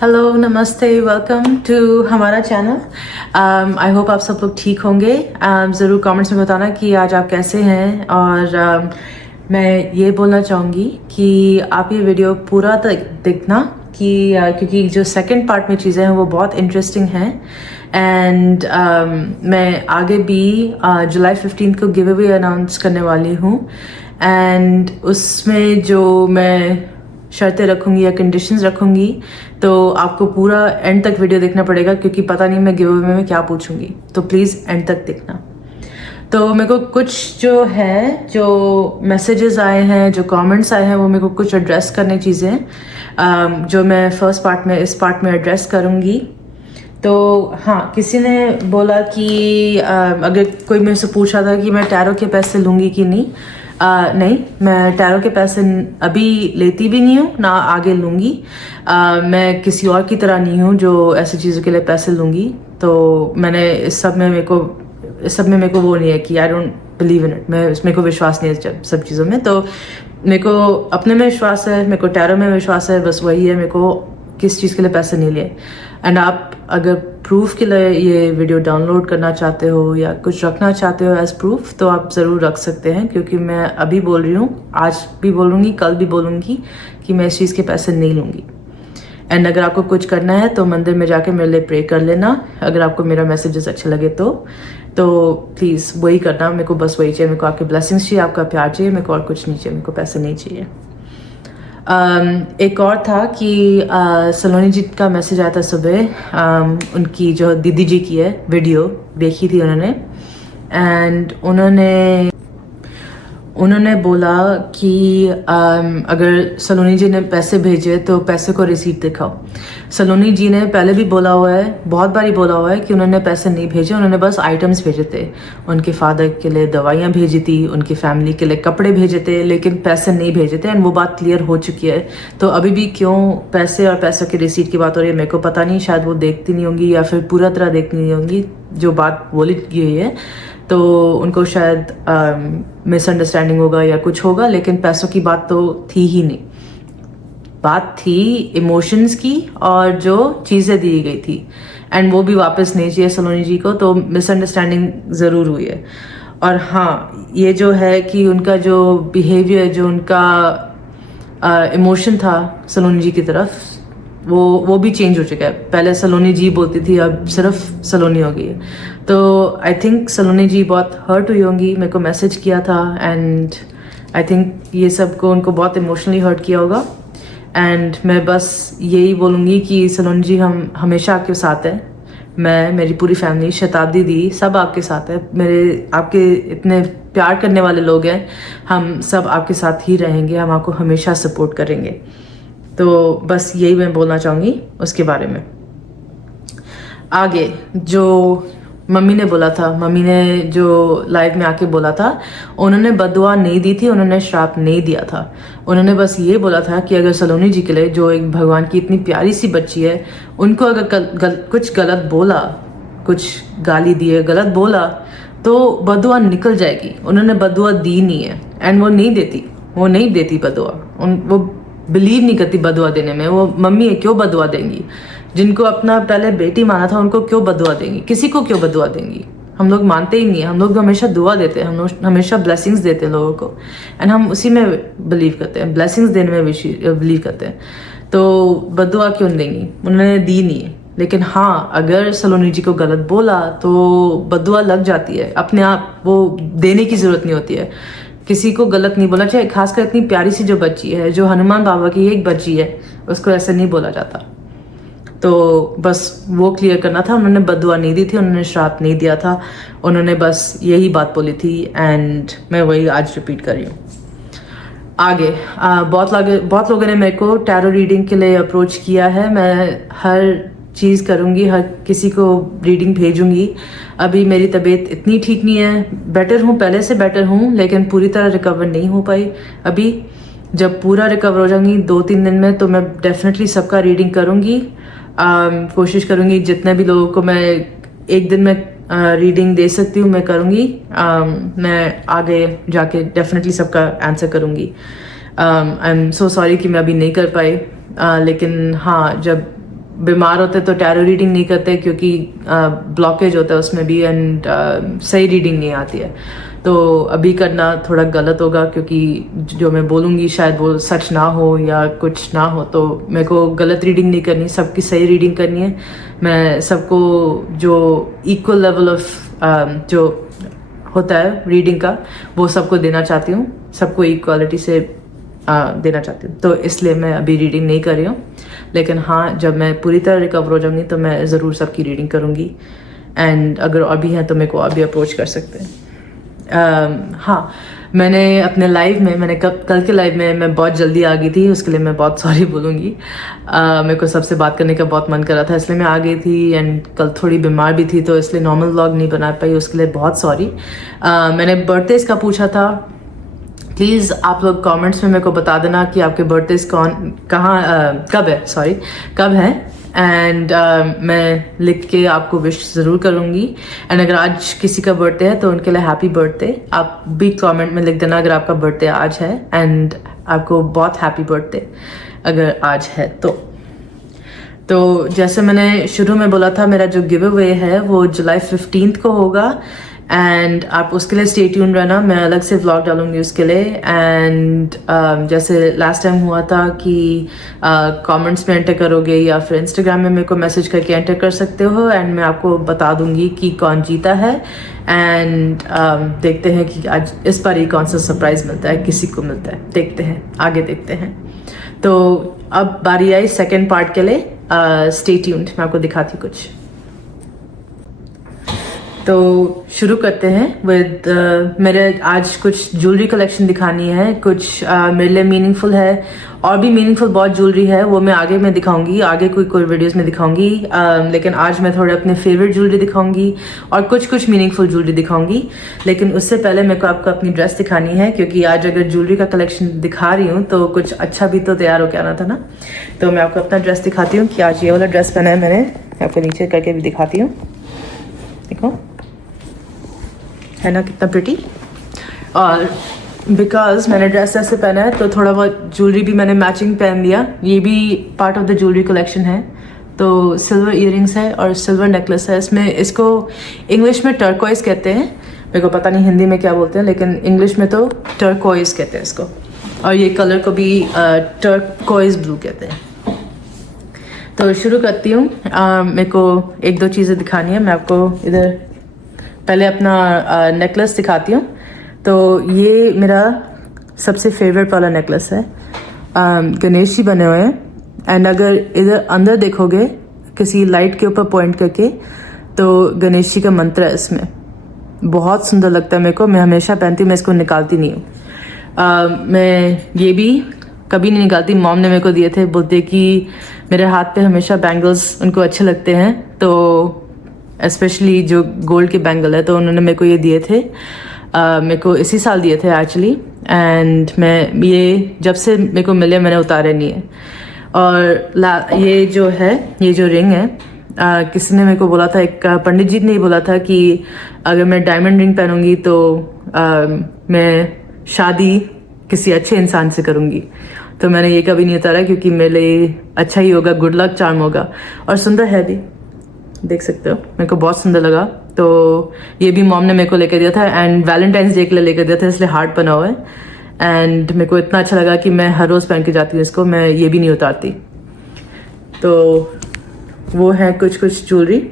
Hello, नमस्ते, welcome to हमारा channel. I hope आप सब लोग ठीक होंगे। ज़रूर कमेंट्स में बताना कि आज आप कैसे हैं। और मैं ये बोलना चाहूँगी कि आप ये वीडियो पूरा तक देखना क्योंकि जो सेकंड पार्ट में चीज़ें हैं वो बहुत इंटरेस्टिंग हैं। एंड मैं आगे भी जुलाई 15 को गिव अवे अनाउंस करने वाली हूँ। एंड उसमें जो मैं शर्तें रखूँगी या कंडीशंस रखूँगी, तो आपको पूरा एंड तक वीडियो देखना पड़ेगा क्योंकि पता नहीं मैं गिव अवे में क्या पूछूंगी। तो प्लीज़ एंड तक देखना। तो मेरे को कुछ जो मैसेजेस आए हैं, जो कमेंट्स आए हैं, वो मेरे को कुछ एड्रेस करने चीज़ें जो मैं फर्स्ट पार्ट में इस पार्ट में एड्रेस करूँगी। तो हाँ, किसी ने बोला कि अगर कोई मेरे से पूछा था कि मैं टैरो के पैसे लूँगी कि नहीं। नहीं, मैं टैरो के पैसे अभी लेती भी नहीं हूँ, ना आगे लूँगी। मैं किसी और की तरह नहीं हूँ जो ऐसी चीज़ों के लिए पैसे लूँगी। तो मैंने इस सब में मेरे को वो नहीं है कि I don't believe in it. मेरे को विश्वास नहीं है सब चीज़ों में। तो मेरे को अपने में विश्वास है, मेरे को टैरो में विश्वास है, बस वही है। मेरे को किस चीज़ के लिए पैसे नहीं लिए। एंड आप अगर प्रूफ के लिए ये वीडियो डाउनलोड करना चाहते हो या कुछ रखना चाहते हो एज प्रूफ, तो आप ज़रूर रख सकते हैं। क्योंकि मैं अभी बोल रही हूँ, आज भी बोलूँगी, कल भी बोलूँगी कि मैं इस चीज़ के पैसे नहीं लूँगी। एंड अगर आपको कुछ करना है तो मंदिर में जाके मेरे लिए प्रे कर लेना। अगर आपको मेरा मैसेजेस अच्छे लगे तो प्लीज़ वही करना। मेरे को बस वही चाहिए। मेरे को आपके ब्लेसिंग्स चाहिए, आपका प्यार चाहिए। मेरे को और कुछ नहीं चाहिए, मेरे को पैसे नहीं चाहिए। एक और था कि सलोनी जी का मैसेज आया था सुबह। उनकी जो दीदी जी की है वीडियो देखी थी उन्होंने। एंड उन्होंने बोला कि अगर सलोनी जी ने पैसे भेजे तो पैसे को रिसीप्ट दिखाओ। सलोनी जी ने पहले भी बोला हुआ है, बहुत बारी बोला हुआ है कि उन्होंने पैसे नहीं भेजे। उन्होंने बस आइटम्स भेजे थे। उनके फादर के लिए दवाइयाँ भेजी थी, उनकी फैमिली के लिए कपड़े भेजे थे, लेकिन पैसे नहीं भेजे थे। एंड वो बात क्लियर हो चुकी है। तो अभी भी क्यों पैसे और पैसों की रिसीट की बात हो रही है, मेरे को पता नहीं। शायद वो देखती नहीं होंगी या फिर पूरा तरह देखती नहीं होंगी जो बात बोली गई है। तो उनको शायद मिसअंडरस्टैंडिंग होगा या कुछ होगा, लेकिन पैसों की बात तो थी ही नहीं। बात थी इमोशंस की और जो चीज़ें दी गई थी। एंड वो भी वापस नहीं चाहिए सलोनी जी को। तो मिसअंडरस्टैंडिंग ज़रूर हुई है। और हाँ, ये जो है कि उनका जो बिहेवियर, जो उनका इमोशन था सलोनी जी की तरफ, वो भी चेंज हो चुका है। पहले सलोनी जी बोलती थी, अब सिर्फ सलोनी हो गई है। तो आई थिंक सलोनी जी बहुत हर्ट हुई होंगी। मेरे को मैसेज किया था। एंड आई थिंक ये सब को उनको बहुत इमोशनली हर्ट किया होगा। एंड मैं बस यही बोलूँगी कि सलोनी जी, हम हमेशा आपके साथ हैं। मैं, मेरी पूरी फैमिली, शताब्दी दी, सब आपके साथ है। आपके इतने प्यार करने वाले लोग हैं, हम सब आपके साथ ही रहेंगे। हम आपको हमेशा सपोर्ट करेंगे। तो बस यही मैं बोलना चाहूँगी उसके बारे में। आगे जो मम्मी ने बोला था, मम्मी ने जो लाइव में आके बोला था, उन्होंने बददुआ नहीं दी थी, उन्होंने श्राप नहीं दिया था। उन्होंने बस ये बोला था कि अगर सलोनी जी के लिए, जो एक भगवान की इतनी प्यारी सी बच्ची है, उनको अगर कुछ गलत बोला, कुछ गाली दिए, गलत बोला, तो बददुआ निकल जाएगी। उन्होंने बददुआ दी नहीं है। एंड वो नहीं देती बददुआ। वो बिलीव नहीं करती बददुआ देने में। वो मम्मी है, क्यों बददुआ देंगी? जिनको अपना पहले बेटी माना था, उनको क्यों बददुआ देंगी? किसी को क्यों बददुआ देंगी? हम लोग मानते ही नहीं है। हम लोग हमेशा दुआ देते हैं, हम लोग हमेशा ब्लेसिंग्स देते हैं लोगों को। एंड हम उसी में बिलीव करते हैं, ब्लेसिंग्स देने में बिलीव करते हैं। तो बददुआ क्यों देंगी? उन्होंने दी नहीं है। लेकिन हाँ, अगर सलोनी जी को गलत बोला तो बददुआ लग जाती है अपने आप। वो देने की जरूरत नहीं होती है। किसी को गलत नहीं बोला चाहिए, खासकर इतनी प्यारी सी जो बच्ची है, जो हनुमान बाबा की एक बच्ची है, उसको ऐसे नहीं बोला जाता। तो बस वो क्लियर करना था। उन्होंने बददुआ नहीं दी थी, उन्होंने श्राप नहीं दिया था। उन्होंने बस यही बात बोली थी। एंड मैं वही आज रिपीट कर रही हूँ। आगे बहुत लोगों ने मेरे को टैरो रीडिंग के लिए अप्रोच किया है। मैं हर चीज़ करूँगी, हर किसी को रीडिंग भेजूँगी। अभी मेरी तबीयत इतनी ठीक नहीं है। बेटर हूँ, पहले से बेटर हूँ, लेकिन पूरी तरह रिकवर नहीं हो पाई। अभी जब पूरा रिकवर हो जाऊँगी 2-3 दिन में, तो मैं डेफिनेटली सबका रीडिंग करूँगी। कोशिश करूँगी जितने भी लोगों को मैं एक दिन में रीडिंग दे सकती हूँ, मैं करूँगी। मैं आगे जाके डेफिनेटली सबका आंसर करूँगी। आई एम सो सॉरी कि मैं अभी नहीं कर पाई। लेकिन हाँ, जब बीमार होते तो टैरो रीडिंग नहीं करते क्योंकि ब्लॉकेज होता है उसमें भी, एंड सही रीडिंग नहीं आती है। तो अभी करना थोड़ा गलत होगा क्योंकि जो मैं बोलूँगी शायद वो सच ना हो या कुछ ना हो, तो मेरे को गलत रीडिंग नहीं करनी, सबकी सही रीडिंग करनी है। मैं सबको जो इक्वल लेवल ऑफ जो होता है रीडिंग का वो सबको देना चाहती हूँ, सबको इक्वालिटी से देना चाहती हूँ। तो इसलिए मैं अभी रीडिंग नहीं कर रही हूँ, लेकिन हाँ जब मैं पूरी तरह रिकवर हो जाऊँगी तो मैं ज़रूर सबकी रीडिंग करूँगी। एंड अगर और भी हैं तो मेरे को और भी अप्रोच कर सकते हैं। हाँ, मैंने अपने लाइव में, मैंने कल के लाइव में मैं बहुत जल्दी आ गई थी, उसके लिए मैं बहुत सॉरी बोलूँगी। मेरे को सबसे बात करने का बहुत मन कर रहा था इसलिए मैं आ गई थी, एंड कल थोड़ी बीमार भी थी तो इसलिए नॉर्मल व्लॉग नहीं बना पाई, उसके लिए बहुत सॉरी। मैंने बर्थडेज का पूछा था, प्लीज़ आप लोग कमेंट्स में मेरे को बता देना कि आपके बर्थडेज कब है, एंड मैं लिख के आपको विश ज़रूर करूँगी। एंड अगर आज किसी का बर्थडे है तो उनके लिए हैप्पी बर्थडे, आप भी कमेंट में लिख देना अगर आपका बर्थडे आज है, एंड आपको बहुत हैप्पी बर्थडे अगर आज है तो जैसे मैंने शुरू में बोला था, मेरा जो गिव अवे है वो जुलाई 15 को होगा, एंड आप उसके लिए स्टे ट्यून रहना, मैं अलग से व्लॉग डालूंगी उसके लिए। एंड जैसे लास्ट टाइम हुआ था कि कमेंट्स में एंटर करोगे या फिर इंस्टाग्राम में मेरे को मैसेज करके एंटर कर सकते हो, एंड मैं आपको बता दूंगी कि कौन जीता है। एंड देखते हैं कि आज इस बार ही कौन सा सरप्राइज मिलता है, किसी को मिलता है, देखते हैं, आगे देखते हैं। तो अब बारी आई सेकेंड पार्ट के लिए, स्टे ट्यून्ड, मैं आपको दिखाती हूँ कुछ। तो शुरू करते हैं विद मेरे आज कुछ ज्वेलरी कलेक्शन दिखानी है, कुछ मेरे लिए मीनिंगफुल है, और भी मीनिंगफुल बहुत ज्वेलरी है, वो मैं आगे में दिखाऊंगी, आगे कोई वीडियोस में दिखाऊंगी। लेकिन आज मैं थोड़े अपने फेवरेट ज्वेलरी दिखाऊंगी और कुछ मीनिंगफुल ज्वेलरी दिखाऊंगी। लेकिन उससे पहले मेरे को आपको अपनी ड्रेस दिखानी है, क्योंकि आज अगर ज्वेलरी का कलेक्शन दिखा रही हूँ तो कुछ अच्छा भी तो तैयार होकर आना था ना। तो मैं आपको अपना ड्रेस दिखाती हूँ कि आज ये वाला ड्रेस पहना है मैंने, आपको नीचे करके भी दिखाती हूँ, देखो है ना कितना प्रिटी। और बिकॉज मैंने ड्रेस ऐसे पहना है तो थोड़ा बहुत ज्वेलरी भी मैंने मैचिंग पहन दिया, ये भी part of the jewellery collection है। तो सिल्वर इयरिंग्स है और सिल्वर नेकलेस है, इसमें इसको इंग्लिश में टर्कोइज कहते हैं, मेरे को पता नहीं हिंदी में क्या बोलते हैं, लेकिन इंग्लिश में तो टर्कोइज कहते हैं इसको, और ये कलर को भी टर्कोइज ब्लू कहते हैं। तो शुरू करती हूँ, मेरे को एक दो चीज़ें दिखानी है, मैं आपको इधर पहले अपना नेकलेस दिखाती हूँ। तो ये मेरा सबसे फेवरेट वाला नेकलेस है, गणेश जी बने हुए हैं, एंड अगर इधर अंदर देखोगे किसी लाइट के ऊपर पॉइंट करके तो गणेश जी का मंत्र है इसमें, बहुत सुंदर लगता है मेरे को, मैं हमेशा पहनती हूँ, मैं इसको निकालती नहीं हूँ। मैं ये भी कभी नहीं निकालती, मॉम ने मेरे को दिए थे, बोलते कि मेरे हाथ पे हमेशा बैंगल्स उनको अच्छे लगते हैं, तो स्पेशली जो गोल्ड के बैंगल है, तो उन्होंने मेरे को ये दिए थे, मेरे को इसी साल दिए थे एक्चुअली, एंड मैं ये जब से मेरे को मिले मैंने उतारे नहीं है। और ये जो है, ये जो रिंग है, किसी ने मेरे को बोला था, एक पंडित जी ने बोला था कि अगर मैं डायमंड रिंग पहनूंगी तो मैं शादी किसी अच्छे इंसान से करूंगी, तो मैंने ये कभी नहीं उतारा क्योंकि मेरे लिए अच्छा ही होगा, गुड लक चार्म होगा, और सुंदर है भी, देख सकते हो, मेरे को बहुत सुंदर लगा। तो ये भी मॉम ने मेरे को लेकर दिया था, एंड वैलेंटाइंस डे के लिए लेकर दिया था, इसलिए हार्ट बना हुआ है, एंड मेरे को इतना अच्छा लगा कि मैं हर रोज़ पहन के जाती हूँ इसको, मैं ये भी नहीं उतारती। तो वो है कुछ ज्वेलरी,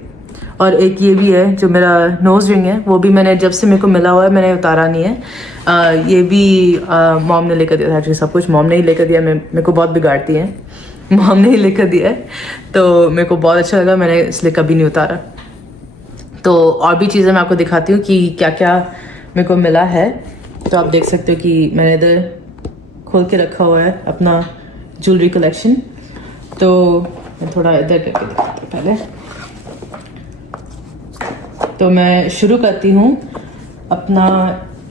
और एक ये भी है जो मेरा नोज रिंग है, वो भी मैंने जब से मेरे को मिला हुआ है मैंने उतारा नहीं है। ये भी मॉम ने लेकर दिया था, एक्चुअली सब कुछ मॉम ने ही लेकर दिया, मेरे को बहुत बिगाड़ती है, मॉम ने ही लेकर दिया है, तो मेरे को बहुत अच्छा लगा, मैंने इसलिए कभी नहीं उतारा। तो और भी चीज़ें मैं आपको दिखाती हूँ कि क्या क्या मेरे को मिला है। तो आप देख सकते हो कि मैंने इधर खोल के रखा हुआ है अपना ज्वेलरी कलेक्शन, तो मैं थोड़ा इधर करके दिखाती हूँ पहले। तो मैं शुरू करती हूँ अपना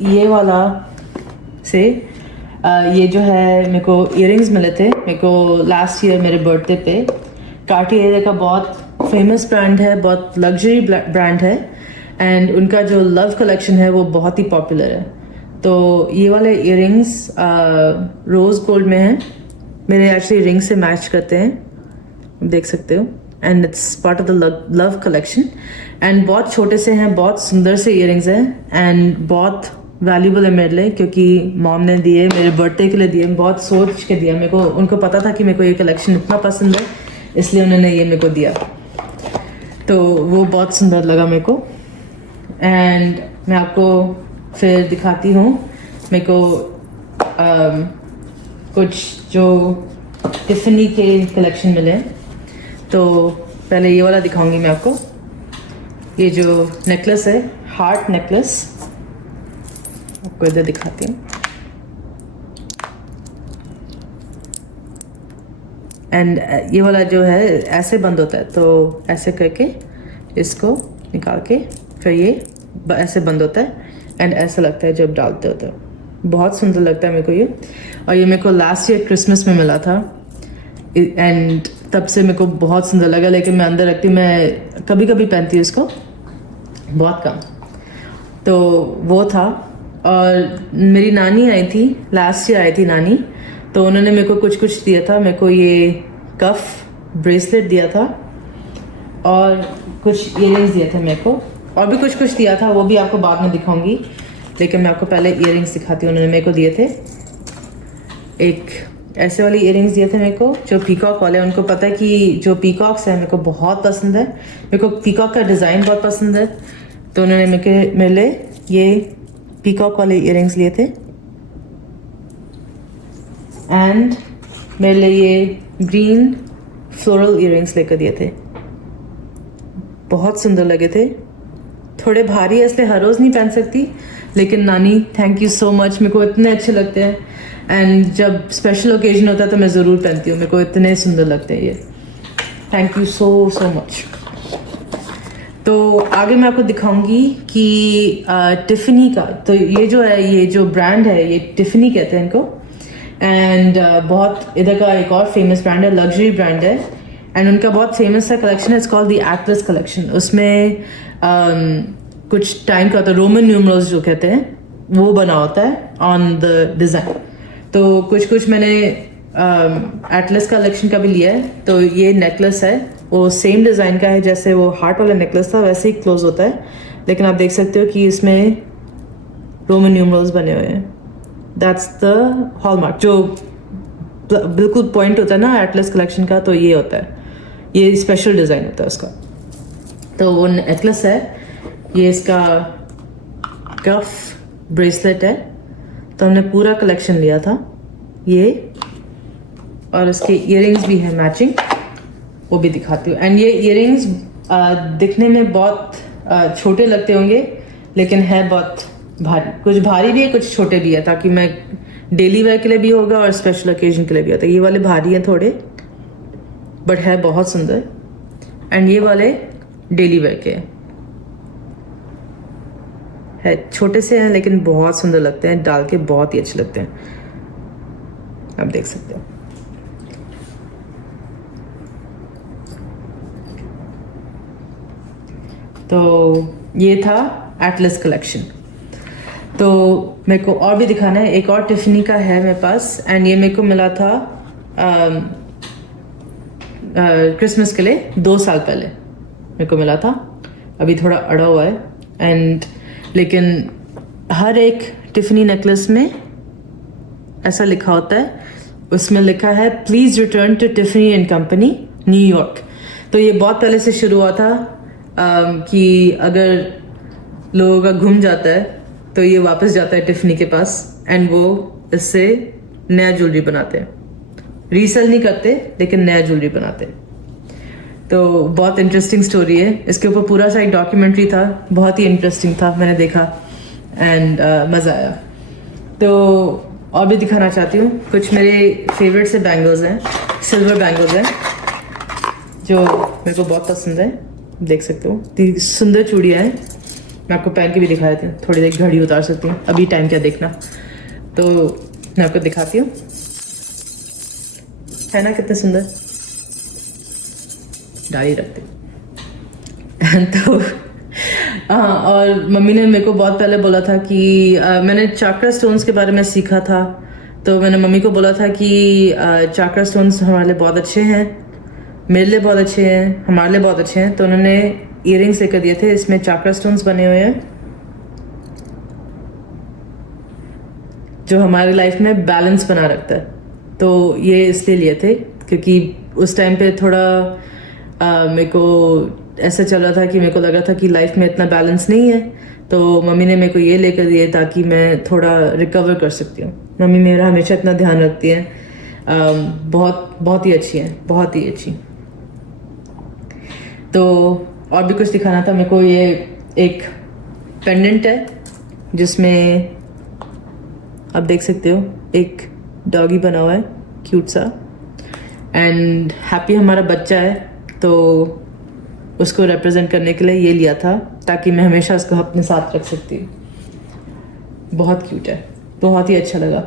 ये वाला से, ये जो है मेरे को इयरिंग्स मिले थे मेरे को लास्ट ईयर मेरे बर्थडे पे, कार्टियर का बहुत फेमस ब्रांड है, बहुत लग्जरी ब्रांड है, एंड उनका जो लव कलेक्शन है वो बहुत ही पॉपुलर है। तो ये वाले इयरिंग्स रोज़ गोल्ड में हैं, मेरे एक्चुअली रिंग से मैच करते हैं, देख सकते हो, and it's part of the love collection. And बहुत छोटे से हैं, बहुत सुंदर से इयरिंग्स हैं एंड बहुत वैल्यूबल है मेरे लिए, क्योंकि मॉम ने दिए, मेरे बर्थडे के लिए दिए, बहुत सोच के दिया मेरे को। उनको पता था कि मेरे को ये कलेक्शन इतना पसंद है, इसलिए उन्होंने ये मेरे को दिया, तो वो बहुत सुंदर लगा मेरे को। एंड मैं आपको फिर दिखाती हूँ मेरे को कुछ जो टिफनी के कलेक्शन मिले हैं। तो पहले ये वाला दिखाऊंगी मैं आपको। ये जो नेकलेस है, हार्ट नेकलेस, आपको इधर दिखाती हूँ। एंड ये वाला जो है ऐसे बंद होता है, तो ऐसे करके इसको निकाल के फिर ये ऐसे बंद होता है एंड ऐसा लगता है जब डालते होते हैं। बहुत सुंदर लगता है मेरे को ये। और ये मेरे को लास्ट ईयर क्रिसमस में मिला था एंड तब से मेरे को बहुत सुंदर लगा, लेकिन मैं अंदर रखती हूँ, मैं कभी कभी पहनती हूँ इसको, बहुत कम। तो वो था। और मेरी नानी आई थी, लास्ट ईयर आई थी नानी, तो उन्होंने मेरे को कुछ कुछ दिया था। मेरे को ये कफ ब्रेसलेट दिया था और कुछ इयरिंग्स दिए थे मेरे को, और भी कुछ कुछ दिया था, वो भी आपको बाद में दिखाऊंगी, लेकिन मैं आपको पहले इयरिंग्स दिखाती हूँ। उन्होंने मेरे को दिए थे एक ऐसे वाली इयरिंग्स दिए थे मेरे को, जो पीकॉक वाले। उनको पता है कि जो पीकॉक्स है मेरे को बहुत पसंद है, मेरे को पीकॉक का डिज़ाइन बहुत पसंद है, तो उन्होंने मेरे लिए ये पीकॉक वाले इयरिंग्स लिए थे। एंड मेरे लिए ये ग्रीन फ्लोरल इयरिंग्स लेकर दिए थे, बहुत सुंदर लगे थे। थोड़े भारी है इसलिए हर रोज़ नहीं पहन सकती, लेकिन नानी थैंक यू सो मच, मेरे को इतने अच्छे लगते हैं। एंड जब स्पेशल ओकेजन होता है तो मैं ज़रूर पहनती हूँ, मेरे को इतने सुंदर लगते हैं ये। Thank you so much. तो आगे मैं आपको दिखाऊंगी कि टिफ़नी का, तो ये जो है, ये जो ब्रांड है, ये टिफ़नी कहते हैं इनको। एंड बहुत इधर का एक और फेमस ब्रांड है, लग्जरी ब्रांड है, एंड उनका बहुत फेमस सा कलेक्शन है, it's called the Atlas collection. उसमें कुछ टाइम का होता है, रोमन न्यूमरल्स जो कहते हैं वो बना होता है ऑन द डिज़ाइन। तो कुछ मैंने एटलस कलेक्शन का भी लिया है। तो ये नेकलेस है, वो सेम डिज़ाइन का है जैसे वो हार्ट वाला नेकलेस था, वैसे ही क्लोज होता है, लेकिन आप देख सकते हो कि इसमें रोमन न्यूमरल्स बने हुए हैं। दैट्स द हॉलमार्क, जो बिल्कुल पॉइंट होता है ना एटलस कलेक्शन का, तो ये होता है, ये स्पेशल डिज़ाइन होता है उसका। तो वो नेकलेस है, ये इसका कफ ब्रेसलेट है। तो हमने पूरा कलेक्शन लिया था ये, और इसके इयरिंग्स भी है मैचिंग, वो भी दिखाती हूँ। एंड ये इयरिंग्स दिखने में बहुत छोटे लगते होंगे, लेकिन है बहुत भारी, कुछ भारी भी है कुछ छोटे भी है, ताकि मैं डेली वेयर के लिए भी होगा और स्पेशल ओकेजन के लिए भी होता है। ये वाले भारी हैं थोड़े, बट है बहुत सुंदर। एंड ये वाले डेली वेयर के है, छोटे से हैं लेकिन बहुत सुंदर लगते हैं, डाल के बहुत ही अच्छे लगते हैं, आप देख सकते हो। तो ये था एटलस कलेक्शन। तो मेरे को और भी दिखाना है, एक और टिफ़नी का है मेरे पास, एंड ये मेरे को मिला था क्रिसमस के लिए 2 साल पहले मेरे को मिला था। अभी थोड़ा अड़ा हुआ है, एंड लेकिन हर एक टिफ़नी नेकलेस में ऐसा लिखा होता है, उसमें लिखा है please return to Tiffany and Company New York. तो ये बहुत पहले से शुरू हुआ था कि अगर लोगों का घूम जाता है तो ये वापस जाता है टिफ़नी के पास, एंड वो इससे नया ज्वेलरी बनाते हैं, रीसेल नहीं करते लेकिन नया ज्वेलरी बनाते हैं। तो बहुत इंटरेस्टिंग स्टोरी है, इसके ऊपर पूरा सा एक डॉक्यूमेंट्री था, बहुत ही इंटरेस्टिंग था, मैंने देखा एंड मज़ा आया। तो और भी दिखाना चाहती हूँ, कुछ मेरे फेवरेट से बैंगल्स हैं, सिल्वर बैंगल्स हैं जो मेरे को बहुत पसंद है, देख सकते हो। सुंदर चूड़ियाँ हैं, मैं आपको पहन के भी दिखा देती हूँ, थोड़ी देर घड़ी उतार सकती हूँ, अभी टाइम क्या देखना। तो मैं आपको दिखाती हूँ, है ना कितने सुंदर, डाली रखते तो हाँ। और मम्मी ने मेरे को बहुत पहले बोला था कि मैंने चाक्रा स्टोन्स के बारे में सीखा था, तो मैंने मम्मी को बोला था कि चाक्रा स्टोन्स हमारे लिए बहुत अच्छे हैं, मेरे लिए बहुत अच्छे हैं, हमारे लिए बहुत अच्छे हैं। तो उन्होंने ईयरिंग्स लेकर दिए थे, इसमें चाक्रा स्टोन्स बने हुए हैं जो हमारी लाइफ में बैलेंस बना रखता है। तो ये इसलिए लिए थे क्योंकि उस टाइम पे थोड़ा मेरे को ऐसा चल रहा था कि मेरे को लग रहा था कि लाइफ में इतना बैलेंस नहीं है। तो मम्मी ने मेरे को ये लेकर दिए ताकि मैं थोड़ा रिकवर कर सकती हूँ। मम्मी मेरा हमेशा इतना ध्यान रखती है, बहुत ही अच्छी है, बहुत ही अच्छी। तो और भी कुछ दिखाना था मेरे को। ये एक पेंडेंट है जिसमें आप देख सकते हो एक डॉगी बना हुआ है, क्यूट सा, एंड हैप्पी हमारा बच्चा है। तो उसको रिप्रेजेंट करने के लिए ये लिया था ताकि मैं हमेशा उसको अपने साथ रख सकती हूँ। बहुत क्यूट है, बहुत ही अच्छा लगा।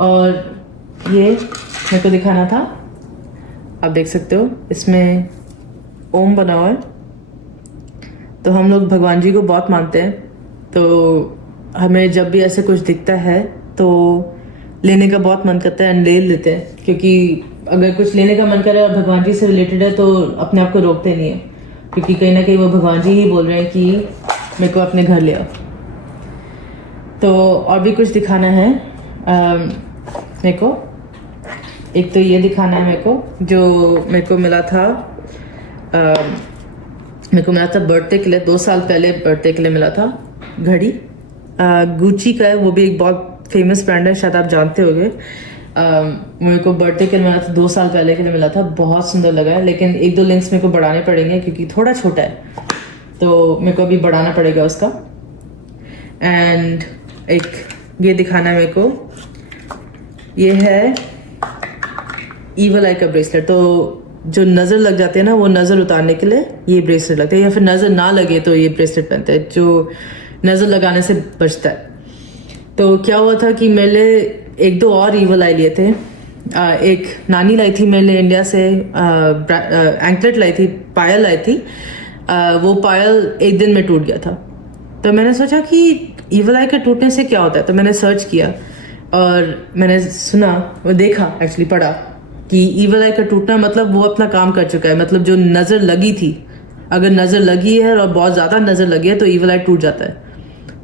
और ये मेरे को दिखाना था, आप देख सकते हो इसमें ओम बना हुआ है। तो हम लोग भगवान जी को बहुत मानते हैं, तो हमें जब भी ऐसे कुछ दिखता है तो लेने का बहुत मन करता है एंड ले लेते हैं, क्योंकि अगर कुछ लेने का मन करे और भगवान जी से रिलेटेड है तो अपने आप को रोकते नहीं है, क्योंकि कहीं ना कहीं वो भगवान जी ही बोल रहे हैं कि मेरे को अपने घर ले आओ। तो और भी कुछ दिखाना है मेरे को। एक तो ये दिखाना है मेरे को जो मेरे को मिला था बर्थडे के लिए, 2 साल पहले बर्थडे के लिए मिला था घड़ी। गुची का है, वो भी एक बहुत फेमस ब्रांड है, शायद आप जानते होंगे। मेरे को बर्थडे के लिए मिला था, 2 साल पहले के लिए मिला था, बहुत सुंदर लगा है। लेकिन 1-2 लिंक्स मेरे को बढ़ाने पड़ेंगे क्योंकि थोड़ा छोटा है, तो मेरे को अभी बढ़ाना पड़ेगा उसका। एंड एक ये दिखाना है मेरे को, ये है ईवल आई का ब्रेसलेट। तो जो नज़र लग जाते हैं ना, वो नज़र उतारने के लिए ये ब्रेसलेट लगते हैं, या फिर नज़र ना लगे तो ये ब्रेसलेट पहनते हैं जो नज़र लगाने से बचता है। तो क्या हुआ था कि मेरे लिए 1-2 और ईवल आई लिए थे। एक नानी लाई थी मेरे लिए इंडिया से, एंकलेट लाई थी, पायल लाई थी। वो पायल एक दिन में टूट गया था। तो मैंने सोचा कि ईवल आई के टूटने से क्या होता है, तो मैंने सर्च किया और मैंने सुना, वो देखा, एक्चुअली पढ़ा कि ईवल आई का टूटना मतलब वो अपना काम कर चुका है। मतलब जो नज़र लगी थी, अगर नज़र लगी है और बहुत ज़्यादा नज़र लगी है तो ईवल आई टूट जाता है।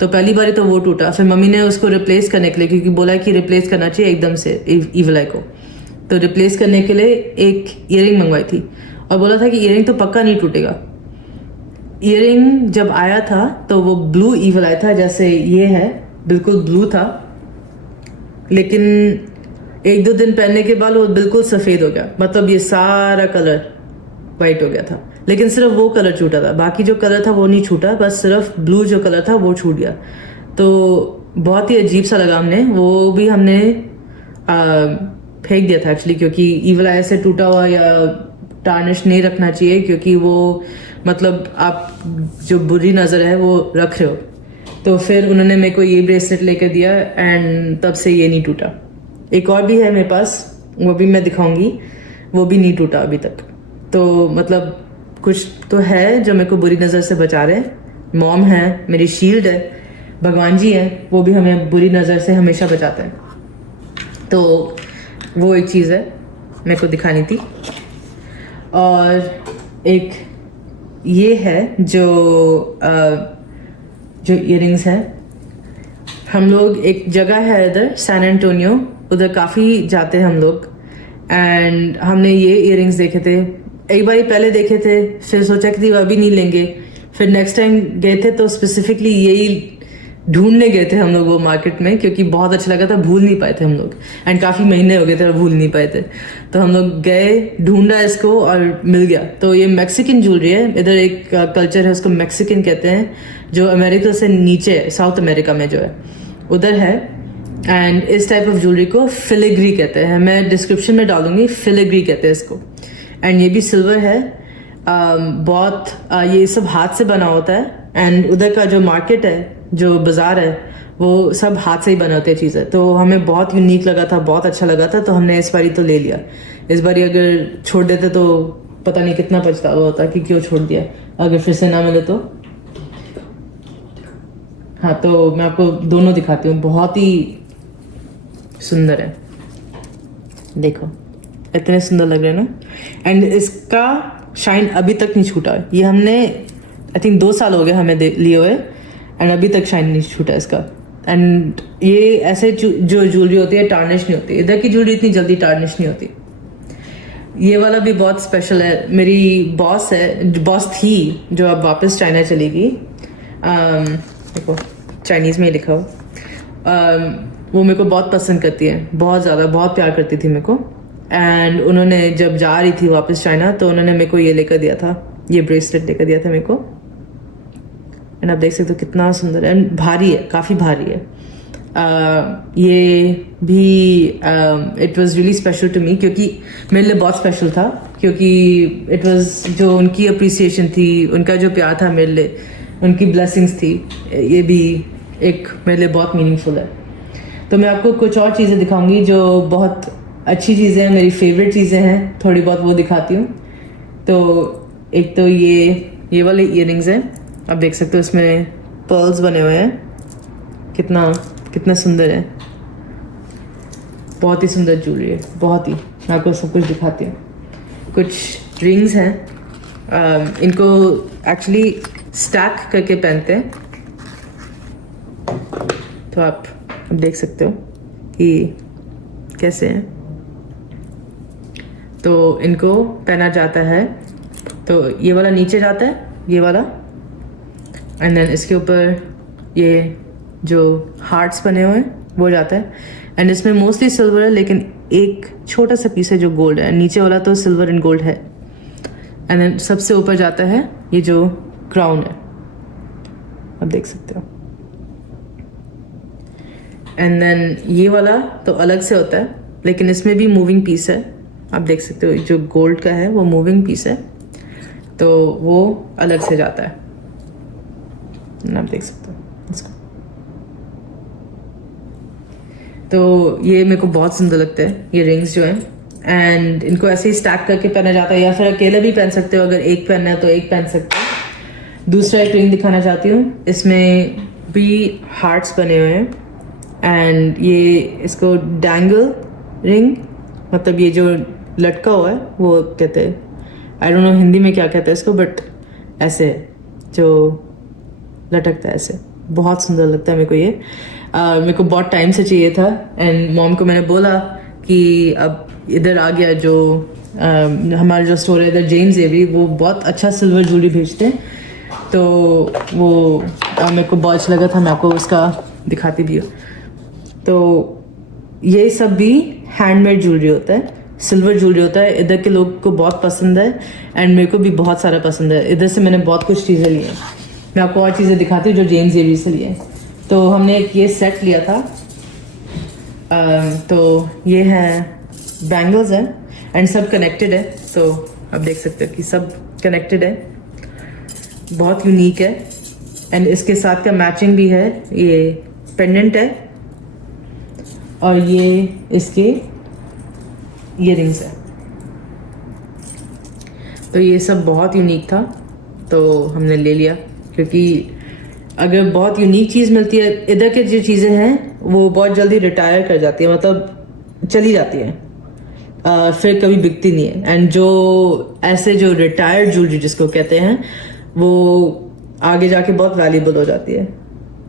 तो पहली बारी तो वो टूटा, फिर मम्मी ने उसको रिप्लेस करने के लिए, क्योंकि बोला कि रिप्लेस करना चाहिए एकदम से ईवल आई को, तो रिप्लेस करने के लिए एक ईयरिंग मंगवाई थी और बोला था कि ईयरिंग तो पक्का नहीं टूटेगा। ईयरिंग जब आया था तो वो ब्लू ईवल आई था, जैसे ये है, बिल्कुल ब्लू था। लेकिन 1-2 दिन पहनने के बाद वो बिल्कुल सफ़ेद हो गया, मतलब ये सारा कलर वाइट हो गया था। लेकिन सिर्फ वो कलर छूटा था, बाकी जो कलर था वो नहीं छूटा, बस सिर्फ ब्लू जो कलर था वो छूट गया। तो बहुत ही अजीब सा लगा। वो भी हमने फेंक दिया था एक्चुअली, क्योंकि ईवल आई से टूटा हुआ या टार्निश नहीं रखना चाहिए, क्योंकि वो मतलब आप जो बुरी नज़र है वो रख रहे हो। तो फिर उन्होंने मेरे को ये ब्रेसलेट लेकर दिया एंड तब से ये नहीं टूटा। एक और भी है मेरे पास, वो भी मैं दिखाऊंगी, वो भी नहीं टूटा अभी तक। तो मतलब कुछ तो है जो मेरे को बुरी नज़र से बचा रहे हैं। मॉम है, मेरी शील्ड है, भगवान जी हैं, वो भी हमें बुरी नज़र से हमेशा बचाते हैं। तो वो एक चीज़ है मेरे को दिखानी थी। और एक ये है जो ईयरिंग्स है। हम लोग एक जगह है इधर सैन एंटोनियो, उधर काफ़ी जाते हैं हम लोग, एंड हमने ये ईयरिंग्स देखे थे। एक बार पहले देखे थे, फिर सोचा कि अभी नहीं लेंगे, फिर नेक्स्ट टाइम गए थे तो स्पेसिफिकली यही ढूंढने गए थे हम लोग वो मार्केट में, क्योंकि बहुत अच्छा लगा था, भूल नहीं पाए थे हम लोग, एंड काफ़ी महीने हो गए थे और भूल नहीं पाए थे। तो हम लोग गए, ढूंढा इसको और मिल गया। तो ये मैक्सिकन ज्वेलरी है, इधर एक कल्चर है उसको मैक्सिकन कहते हैं, जो अमेरिका से नीचे है, साउथ अमेरिका में जो है उधर है। एंड इस टाइप ऑफ ज्वेलरी को फिलिग्री कहते हैं, मैं डिस्क्रिप्शन में डालूंगी, फिलिग्री कहते हैं इसको। एंड ये भी सिल्वर है, बहुत ये सब हाथ से बना होता है। एंड उधर का जो मार्केट है, जो बाज़ार है, वो सब हाथ से ही बने होते हैं चीज़ें। तो हमें बहुत यूनिक लगा था, बहुत अच्छा लगा था, तो हमने इस बारी तो ले लिया। इस बारी अगर छोड़ देते तो पता नहीं कितना पछतावा होता कि क्यों छोड़ दिया, अगर फिर से ना मिले तो। हाँ, तो मैं आपको दोनों दिखाती हूँ, बहुत ही सुंदर है, देखो। इतने सुंदर लग रहे हैं ना। एंड इसका शाइन अभी तक नहीं छूटा है। ये हमने आई थिंक 2 साल हो गए हमें लिए हुए, एंड अभी तक शाइन नहीं छूटा है इसका। एंड ये ऐसे जो ज्वेलरी होती है टार्निश नहीं होती, इधर की ज्वेलरी इतनी जल्दी टार्निश नहीं होती। ये वाला भी बहुत स्पेशल है। मेरी बॉस थी जो अब वापस चाइना चली गई। देखो चाइनीज़ में ही लिखा हो। वो मेरे को बहुत पसंद करती है, बहुत ज़्यादा, बहुत प्यार करती थी मेरे को। एंड उन्होंने जब जा रही थी वापस चाइना तो उन्होंने मेरे को ये लेकर दिया था, ये ब्रेसलेट लेकर दिया था मेरे को। एंड आप देख सकते हो कितना सुंदर है, एंड भारी है, काफ़ी भारी है। ये भी it was really special to me, क्योंकि मेरे लिए बहुत स्पेशल था, क्योंकि इट वाज जो उनकी अप्रिसिएशन थी, उनका जो प्यार था मेरे लिए, उनकी ब्लेसिंग्स थी। ये भी एक मेरे लिए बहुत मीनिंगफुल है। तो मैं आपको कुछ और चीज़ें दिखाऊंगी जो बहुत अच्छी चीज़ें हैं, मेरी फेवरेट चीज़ें हैं, थोड़ी बहुत वो दिखाती हूँ। तो एक तो ये वाले ईयरिंग्स हैं, आप देख सकते हो इसमें पर्ल्स बने हुए हैं। कितना सुंदर है, बहुत ही सुंदर ज्वेलरी है, बहुत ही। मैं आपको सब कुछ दिखाती हूँ। कुछ रिंग्स हैं, इनको एक्चुअली स्टैक करके पहनते हैं। तो आप देख सकते हो कि कैसे हैं। तो इनको पहना जाता है, तो ये वाला नीचे जाता है, ये वाला, एंड देन इसके ऊपर ये जो हार्ट्स बने हुए हैं वो जाता है। एंड इसमें मोस्टली सिल्वर है, लेकिन एक छोटा सा पीस है जो गोल्ड है। नीचे वाला तो सिल्वर एंड गोल्ड है। एंड देन सबसे ऊपर जाता है ये जो क्राउन है, आप देख सकते हो। एंड देन ये वाला तो अलग से होता है, लेकिन इसमें भी मूविंग पीस है, आप देख सकते हो। जो गोल्ड का है वो मूविंग पीस है, तो वो अलग से जाता है, आप देख सकते हो इसको। तो ये मेरे को बहुत सुंदर लगता है, ये रिंग्स जो हैं। एंड इनको ऐसे ही स्टैक करके पहना जाता है, या फिर अकेले भी पहन सकते हो। अगर एक पहनना है तो एक पहन सकते हो। दूसरा एक रिंग दिखाना चाहती हूँ, इसमें भी हार्ट्स बने हुए हैं। एंड ये इसको डैंगल रिंग, मतलब ये जो लटका हुआ है वो कहते हैं, आई डोंट नो हिंदी में क्या कहते हैं इसको, बट ऐसे जो लटकता है ऐसे, बहुत सुंदर लगता है मेरे को ये। मेरे को बहुत टाइम से चाहिए था, एंड मॉम को मैंने बोला कि अब इधर आ गया। जो हमारा जो स्टोर है इधर जेम्स एवरी, वो बहुत अच्छा सिल्वर ज्वेलरी भेजते हैं। तो वो मेरे को बहुत अच्छा लगा था, मैं आपको उसका दिखाती भी हूँ। तो ये सब भी हैंडमेड ज्वेलरी होता है, सिल्वर ज्वेलरी होता है। इधर के लोग को बहुत पसंद है, एंड मेरे को भी बहुत सारा पसंद है। इधर से मैंने बहुत कुछ चीज़ें ली हैं। मैं आपको और चीज़ें दिखाती हूँ जो जेम्स एवरी से लिए। तो हमने एक ये सेट लिया था। तो ये है बैंगल्स हैं, एंड सब कनेक्टेड है। तो आप देख सकते हो कि सब कनेक्टेड है, बहुत यूनिक है। एंड इसके साथ का मैचिंग भी है, ये पेंडेंट है, और ये इसके ईयरिंग्स है। तो ये सब बहुत यूनिक था, तो हमने ले लिया। क्योंकि अगर बहुत यूनिक चीज़ मिलती है, इधर के जो चीज़ें हैं वो बहुत जल्दी रिटायर कर जाती है, मतलब चली जाती है, फिर कभी बिकती नहीं है। एंड जो ऐसे जो रिटायर्ड ज्वेलरी जिसको कहते हैं, वो आगे जाके बहुत वैल्यूबल हो जाती है।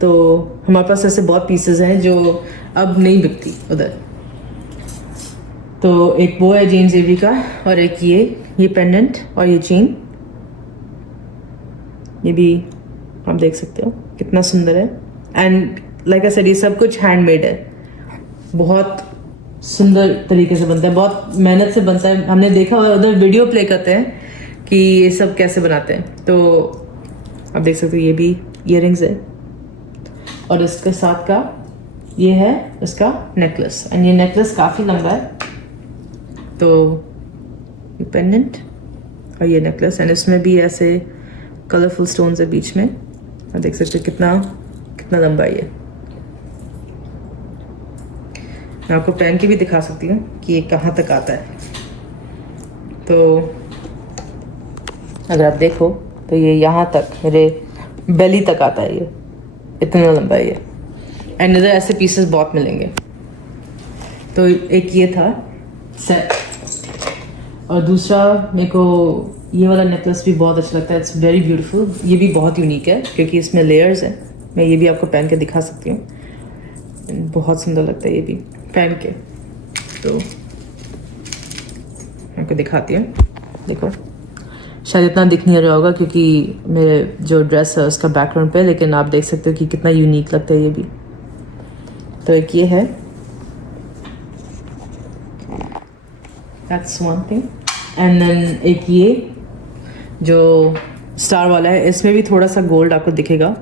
तो हमारे पास ऐसे बहुत पीसेस हैं जो अब नहीं बिकती उधर। तो एक वो है जेम्स एवरी का, और एक ये पेंडेंट और ये चेन, ये भी आप देख सकते हो कितना सुंदर है। एंड लाइक आई सेड, ये सब कुछ हैंडमेड है, बहुत सुंदर तरीके से बनता है, बहुत मेहनत से बनता है। हमने देखा हुआ उधर वीडियो प्ले करते हैं कि ये सब कैसे बनाते हैं। तो आप देख सकते हो ये भी ईयरिंग्स है, और इसके साथ का ये है इसका नेकलेस। एंड ये नेकलेस काफ़ी लंबा है। तो ये पेंडेंट और ये नेकलेस, एंड इसमें भी ऐसे कलरफुल स्टोन्स है बीच में। आप देख सकते हो कितना लंबा है ये। मैं आपको पहन के भी दिखा सकती हूँ कि ये कहाँ तक आता है। तो अगर आप देखो तो ये यहाँ तक, मेरे बेली तक आता है, ये इतना लंबा है ये। एंड इधर ऐसे पीसेस बहुत मिलेंगे। तो एक ये था सेट, और दूसरा मेरे को ये वाला नेकलेस भी बहुत अच्छा लगता है, इट्स वेरी ब्यूटीफुल। ये भी बहुत यूनिक है क्योंकि इसमें लेयर्स हैं। मैं ये भी आपको पहन के दिखा सकती हूँ, बहुत सुंदर लगता है ये भी पहन के। तो आपको दिखाती हूँ, देखो शायद इतना दिख नहीं रहा होगा क्योंकि मेरे जो ड्रेस है उसका बैकग्राउंड पे, लेकिन आप देख सकते हो कि कितना यूनिक लगता है ये भी। तो एक ये है, that's one thing. And then एक ये जो स्टार वाला है, इसमें भी थोड़ा सा गोल्ड आपको दिखेगा।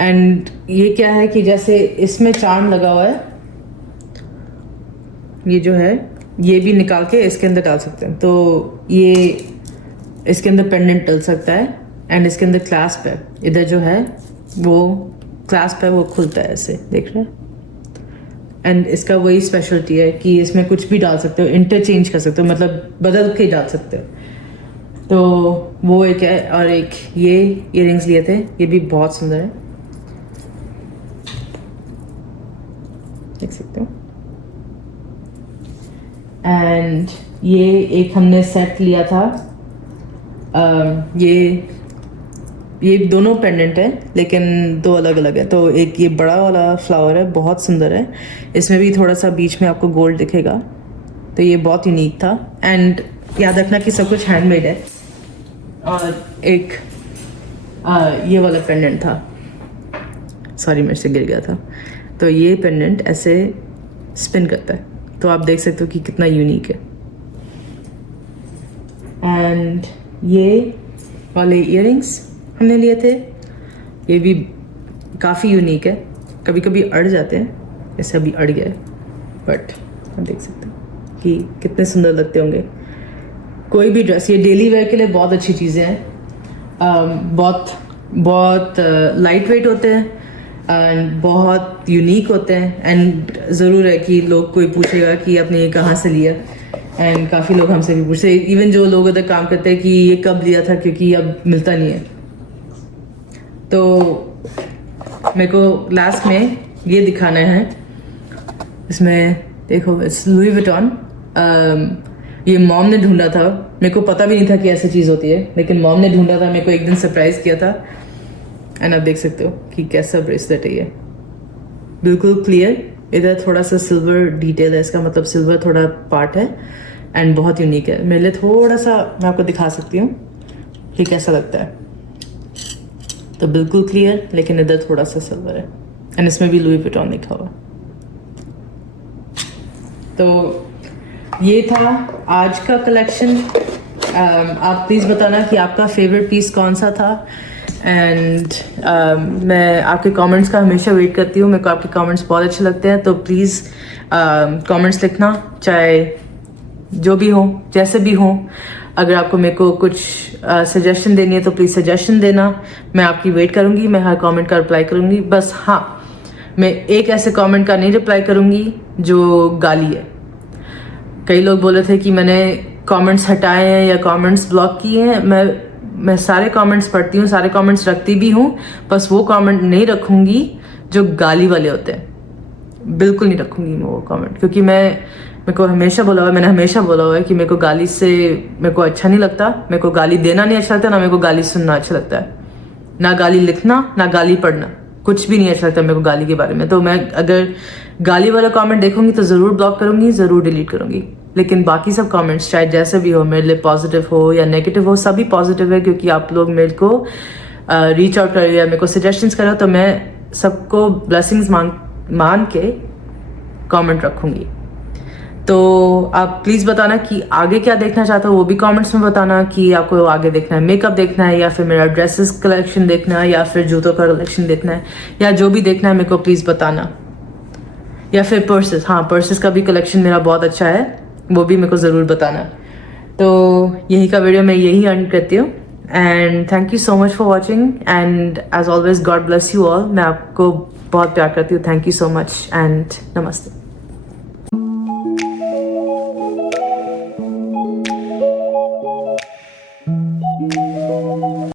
एंड ये क्या है कि जैसे इसमें चार्म लगा हुआ है, ये जो है ये भी निकाल के इसके अंदर डाल सकते हैं। तो ये इसके अंदर पेंडेंट डल सकता है एंड इसके अंदर क्लैस्प है, इधर जो है वो क्लैस्प है वो खुलता है ऐसे, देख रहे हैं। एंड इसका वही स्पेशलिटी है कि इसमें कुछ भी डाल सकते हो, इंटरचेंज कर सकते हो, मतलब बदल के डाल सकते हो। तो वो एक है। और एक ये इयररिंग्स लिए थे, ये भी बहुत सुंदर है, देख सकते हो। एंड ये एक हमने सेट लिया था, ये दोनों पेंडेंट है लेकिन दो अलग अलग है। तो एक ये बड़ा वाला फ्लावर है, बहुत सुंदर है, इसमें भी थोड़ा सा बीच में आपको गोल्ड दिखेगा। तो ये बहुत यूनिक था। एंड याद रखना कि सब कुछ हैंडमेड है। और एक ये वाला पेंडेंट था, सॉरी मेरे से गिर गया था। तो ये पेंडेंट ऐसे स्पिन करता है, तो आप देख सकते हो कि कितना यूनिक है। एंड ये वाले इयररिंग्स हमने लिए थे, ये भी काफ़ी यूनिक है। कभी कभी अड़ जाते हैं, जैसे अभी अड़ गए, बट आप देख सकते हो कि कितने सुंदर लगते होंगे। कोई भी ड्रेस, ये डेली वेयर के लिए बहुत अच्छी चीज़ें हैं। बहुत लाइट वेट होते हैं एंड बहुत यूनिक होते हैं। एंड ज़रूर है कि लोग कोई पूछेगा कि आपने ये कहाँ से लिया, एंड काफ़ी लोग हमसे भी पूछते हैं, इवन जो लोग उधर काम करते हैं कि ये कब लिया था, क्योंकि अब मिलता नहीं है। तो मेरे को लास्ट में ये दिखाना है, इसमें देखो इट्स लुई विटॉन। ये मॉम ने ढूंढा था, मेरे को पता भी नहीं था कि ऐसी चीज़ होती है, लेकिन मॉम ने ढूंढा था, मेरे को एक दिन सरप्राइज किया था। एंड आप देख सकते हो कि कैसा ब्रेसलेट है ये, बिल्कुल क्लियर। इधर थोड़ा सा सिल्वर डिटेल है, इसका मतलब सिल्वर थोड़ा पार्ट है एंड बहुत यूनिक है। मेरे लिए थोड़ा सा मैं आपको दिखा सकती हूँ कि कैसा लगता है। तो बिल्कुल क्लियर, लेकिन इधर थोड़ा सा सिल्वर है एंड इसमें भी लुई विटॉन लिखा हुआ। तो ये था आज का कलेक्शन। आप प्लीज़ बताना कि आपका फेवरेट पीस कौन सा था। एंड मैं आपके कमेंट्स का हमेशा वेट करती हूँ, मेरे को आपके कमेंट्स बहुत अच्छे लगते हैं। तो प्लीज़ कमेंट्स लिखना, चाहे जो भी हो, जैसे भी हो। अगर आपको मेरे को कुछ सजेशन देनी है तो प्लीज़ सजेशन देना, मैं आपकी वेट करूँगी, मैं हर कमेंट का रिप्लाई करूँगी। बस हाँ, मैं एक ऐसे कमेंट का नहीं रिप्लाई करूँगी जो गाली है। कई लोग बोले थे कि मैंने कमेंट्स हटाए हैं या कमेंट्स ब्लॉक किए हैं। मैं सारे कमेंट्स पढ़ती हूँ, सारे कमेंट्स रखती भी हूँ, बस वो कमेंट नहीं रखूँगी जो गाली वाले होते हैं। बिल्कुल नहीं रखूँगी मैं वो कमेंट, क्योंकि मेरे को हमेशा बोला हुआ, मैंने हमेशा बोला हुआ है कि मेरे को गाली से मेरे को अच्छा नहीं लगता, मेरे को गाली देना नहीं अच्छा लगता, ना मेरे को गाली सुनना अच्छा लगता है, ना गाली लिखना, ना गाली पढ़ना, कुछ भी नहीं अच्छा लगता मेरे को गाली के बारे में। तो मैं अगर गाली वाला कमेंट देखूंगी तो ज़रूर ब्लॉक करूंगी, ज़रूर डिलीट करूंगी। लेकिन बाकी सब कमेंट्स चाहे जैसे भी हो, मेरे लिए पॉजिटिव हो या नेगेटिव हो, सभी पॉजिटिव है, क्योंकि आप लोग मेरे को रीच आउट करो या मेरे को सजेशंस करो, तो मैं सबको ब्लेसिंग्स मान के कमेंट रखूंगी। तो आप प्लीज़ बताना कि आगे क्या देखना चाहते हो, वो भी कमेंट्स में बताना कि आपको आगे देखना है मेकअप देखना है, या फिर मेरा ड्रेसेस कलेक्शन देखना है, या फिर जूतों का कलेक्शन देखना है, या जो भी देखना है मेरे को प्लीज़ बताना। या फिर पर्सेस, हाँ पर्सेस का भी कलेक्शन मेरा बहुत अच्छा है, वो भी मेरे को ज़रूर बताना। तो यही का वीडियो मैं यही एंड करती हूँ। And thank you so much for watching, and as always God bless you all. मैं आपको बहुत प्यार करती हूँ। Thank you so much and नमस्ते।